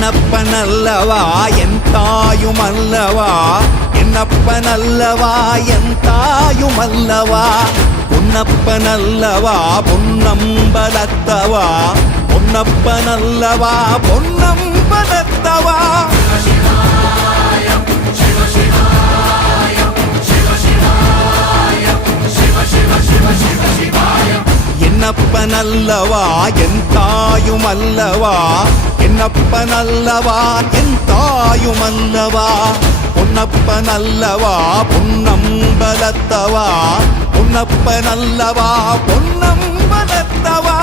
என்னப்பனல்லவா என் தாயுமல்லவா, என்னப்பனல்லவா என் தாயுமல்லவா, பொன்னப்பனல்லவா பொன்னம்பலத்தவா, பொன்னப்பனல்லவா பொன்னம்பலத்தவா. என்னப்பனல்லவா என் தாயுமல்லவா, என்னப்பனல்லவா என் தாயுமல்லவா, பொன்னப்பனல்லவா பொன்னம்பலத்தவா, பொன்னப்பனல்லவா பொன்னம்பலத்தவா.